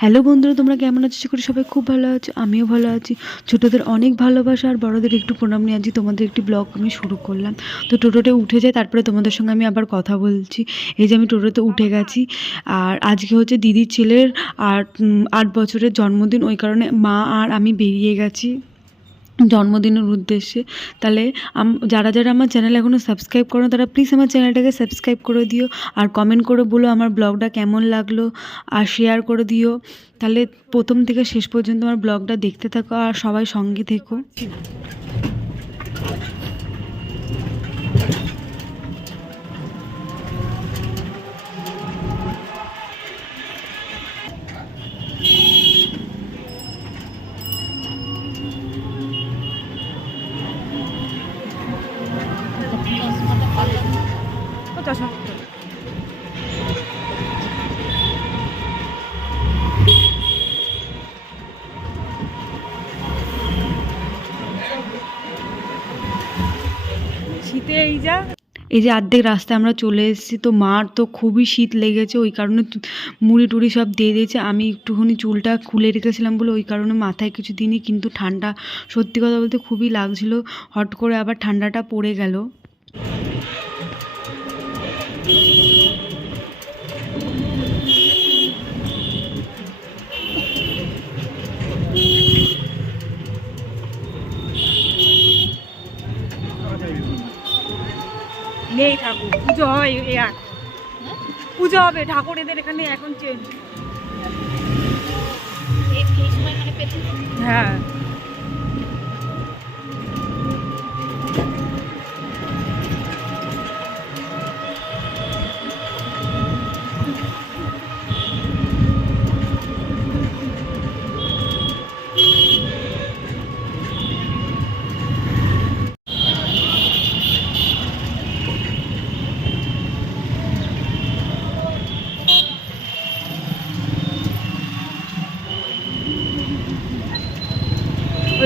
Hello বন্ধুরা, তোমরা কেমন আছো? আশা সবাই খুব ভালো আছো, আমিও ভালো আছি। ছোটোদের অনেক ভালোবাসা আর বড়দের একটু প্রণাম নিয়ে আছি তোমাদের একটি ব্লগ আমি শুরু করলাম। তো টোটোতে উঠে যায়, তারপরে তোমাদের সঙ্গে আমি আবার কথা বলছি। এই যে আমি টোটোতে উঠে গেছি, আর আজকে হচ্ছে দিদির ছেলের আট আট বছরের জন্মদিন, ওই কারণে মা আর আমি বেরিয়ে গেছি। জন্মদিনের উদ্দেশ্যে। তাহলে যারা যারা আমার চ্যানেল এখনও সাবস্ক্রাইব করো, তারা প্লিজ আমার চ্যানেলটাকে সাবস্ক্রাইব করে দিও। আর কমেন্ট করে বলো আমার ব্লগটা কেমন লাগল, আর শেয়ার করে দিও। তাহলে প্রথম থেকে শেষ পর্যন্ত আমার ব্লগটা দেখতে থাকো, আর সবাই সঙ্গে থেকো। শীতে এই যা এই যে অর্ধেক রাস্তায় আমরা চলে এসেছি, তো মার তো খুবই শীত লেগেছে, ওই কারণে মুড়ি টুড়ি সব দিয়ে দিয়েছে। আমি একটুখানি চুলটা খুলে রেখেছিলাম বলে ওই কারণে মাথায় কিছু দিনই কিন্তু ঠান্ডা সত্যি কথা বলতে খুবই লাগছিল। হট করে আবার ঠান্ডাটা পড়ে গেল। নেই ঠাকুর। পুজো হয় আর। পুজো হবে ঠাকুর এদের এখানে এখন চেঞ্জ হ্যাঁ।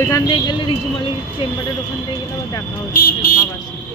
ওইখান থেকে গেলে রিজুমালির চেম্বারের ওখান থেকে গেলে আবার দেখা হচ্ছে বাবার সাথে।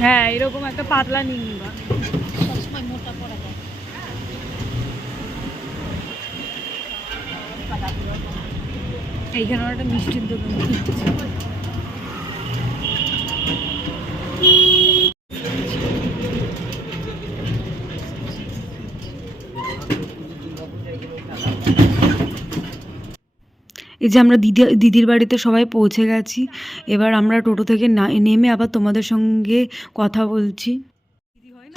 হ্যাঁ এরকম একটা পাতলা নিয়ে নিবা সবসময় মোটা করা যায়। এইখানে একটা মিষ্টির দোকান এই যে আমরা দিদি, দিদির বাড়িতে সবাই পৌঁছে গেছি, এবার আমরা টোটো থেকে নেমে আবার তোমাদের সঙ্গে কথা বলছি।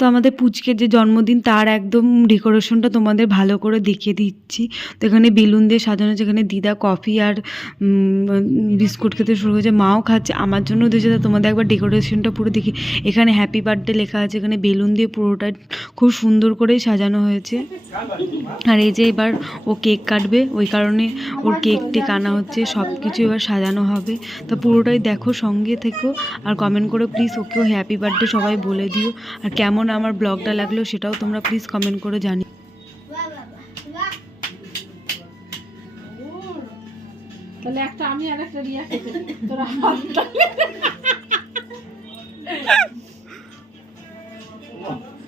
তো আমাদের পুচকের যে জন্মদিন, তার একদম ডেকোরেশনটা তোমাদের ভালো করে দেখিয়ে দিচ্ছি। তো এখানে বেলুন দিয়ে সাজানো যেখানে দিদা কফি আর বিস্কুট খেতে শুরু করেছে, মাও খাচ্ছে। আমার জন্য দিয়েছে তোমাদের একবার ডেকোরেশনটা পুরো দেখি। এখানে হ্যাপি বার্থডে লেখা আছে, এখানে বেলুন দিয়ে পুরোটা খুব সুন্দর করেই সাজানো হয়েছে। আর এই যে এবার ও কেক কাটবে, ওই কারণে ওর কেক টেক আনা হচ্ছে সব কিছু এবার সাজানো হবে। তো পুরোটাই দেখো, সঙ্গে থেকো, আর কমেন্ট করে প্লিজ ওকেও হ্যাপি বার্থডে সবাই বলে দিও। আর কেমন আমার ব্লগটা লাগল সেটাও তোমরা প্লিজ কমেন্ট করে জানি তাহলে একটা আমি আর একটা রিয়া। তোরা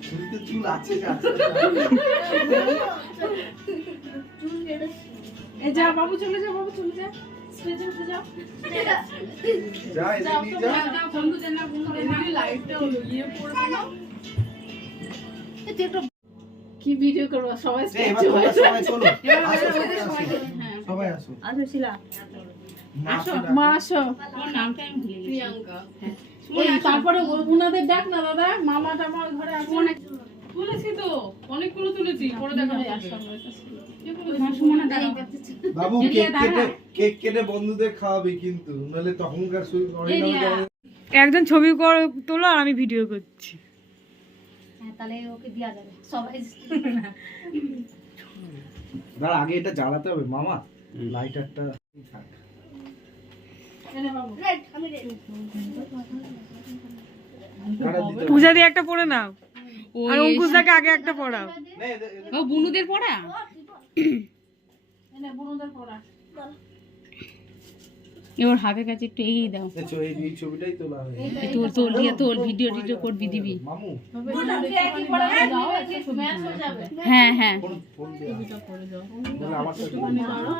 শরীরে চুল আছে যা যা বাবু চলে যা বাবু চলে যা। যাও। যা নিয়ে যা। বন্ধু জানা বন্ধু লাইটটা ইয়ে পড়বে। না কি ভিডিও করব? সবাই হয়ে সবাই চলো। আসো, আসো। হ্যাঁ। আসো। মা আসো। তারপরে ও- উনাদের ডাক না দাদা? মামা টামা ওই ঘরে আছে? বলেছি তো। অনেকগুলো তুলেছি। পরে দেখা যাবে বাবু কেক কেটে কেক কেটে বন্ধুদের খাওয়াবি কিন্তু। নাহলে তখনকার শরীর একজন ছবি কর তোলো আর আমি ভিডিও করছি। হ্যাঁ তাহলে ওকে দেওয়া যাবে। সবাই দাঁড়া আগে এটা জ্বালাতে হবে মামা। লাইটারটা থাক। পূজা দিয়ে একটা পড়ে নাও। আর অঙ্কুশদাকে আগে একটা পড়াও বুনুদের পড়া? বুনুদের পড়া। এবার হাতের কাছে একটু এগিয়ে দাও। এই- এই ছবিটাই তোলা তোর তোর দিয়ে তোর ভিডিও টিডিও করবি দিবি। হ্যাঁ হ্যাঁ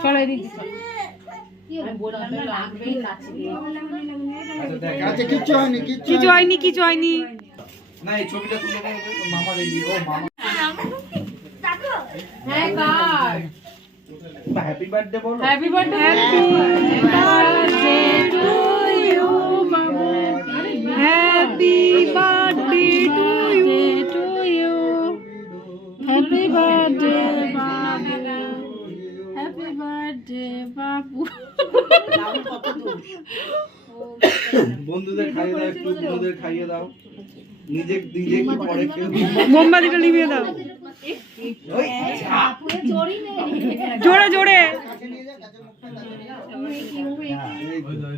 চলো এদিকে আচ্ছা আচ্ছা কিছু হয়নি। কিছু হয়নি। না এই ছবিটা তুলে মামা রেডি ও মামা। হ্যাঁ হ্যাপি বার্থডে বলো। হ্যাপি বার্থডে বন্ধুদের খাইয়ে দাও একটু বন্ধুদের খাইয়ে দাও। নিজে নিজে কি পরে খেয়ে মোমবাতিটা নিভিয়ে দাও। ওই, যা। চড়ি নেই। জোরে জোরে। হ্যাঁ, তো।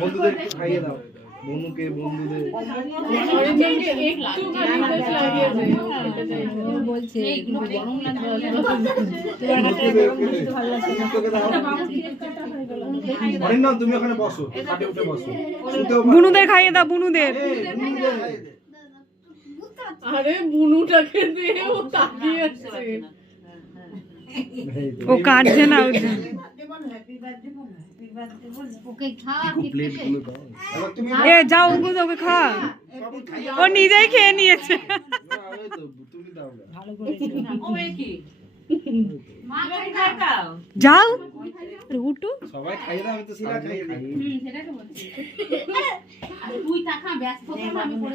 বন্ধুদের খাইয়ে দাও। বন্ধুকে বন্ধুদের। তুমি ওখানে বসো। খাটে উঠে বসো। বুনুদের খাইয়ে দাও বুনুদের। আরে বুনুটাকে দে ও তাকিয়ে আছে। ও কাঁদছে না এ যাও ওকে খা। ও নিজেই খেয়ে নিয়েছে। দাও। যাও আরে উঠো সবাই খাই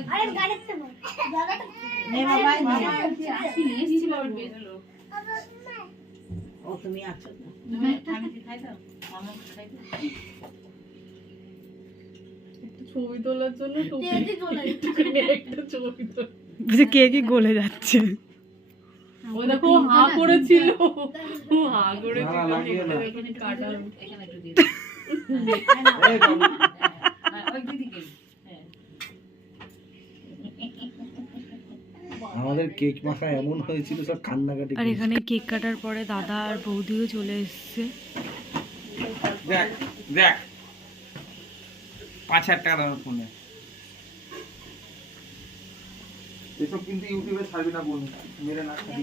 আরে গাড়িতে একটুখানি একটা ছবি তোল বুঝে কে কি গলে যাচ্ছে ও দেখো হা করেছিল ও হা করেছিল লাগিয়ে না। কাটার এই বাবু, আমাদের কেক মাখা এমন হয়েছিল সব কান্নাকাটি আর এখানে কেক কাটার পরে দাদা আর বৌদিও চলে এসছে। দেখ দেখ। পাঁচ হাজার টাকা দামের ফোনে। এসব কিন্তু ইউটিউবে ছাড়বি না বোন মেরে না খাবি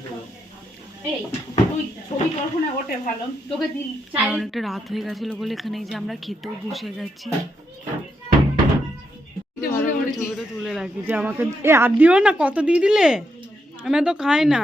অনেকটা রাত হয়ে গেছিল বলে এখানে যে আমরা খেতেও বসে গেছি। তুলে রাখি যে আমাকে এ আর দিও না কত দিয়ে দিলে? আমি তো খাই না।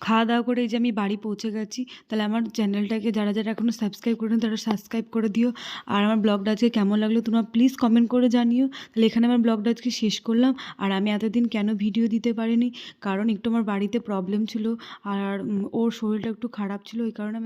খাওয়া দাওয়া করে এই যে আমি বাড়ি পৌঁছে গেছি, তাহলে আমার চ্যানেলটাকে যারা যারা এখনও সাবস্ক্রাইব করেন, তারা সাবস্ক্রাইব করে দিও। আর আমার ব্লগটা আজকে কেমন লাগল তোমরা প্লিজ কমেন্ট করে জানিও। তাহলে এখানে আমার ব্লগটা আজকে শেষ করলাম। আর আমি এতদিন কেন ভিডিও দিতে পারিনি? কারণ একটু আমার বাড়িতে প্রবলেম ছিল, আর ওর শরীরটা একটু খারাপ ছিল, ওই কারণে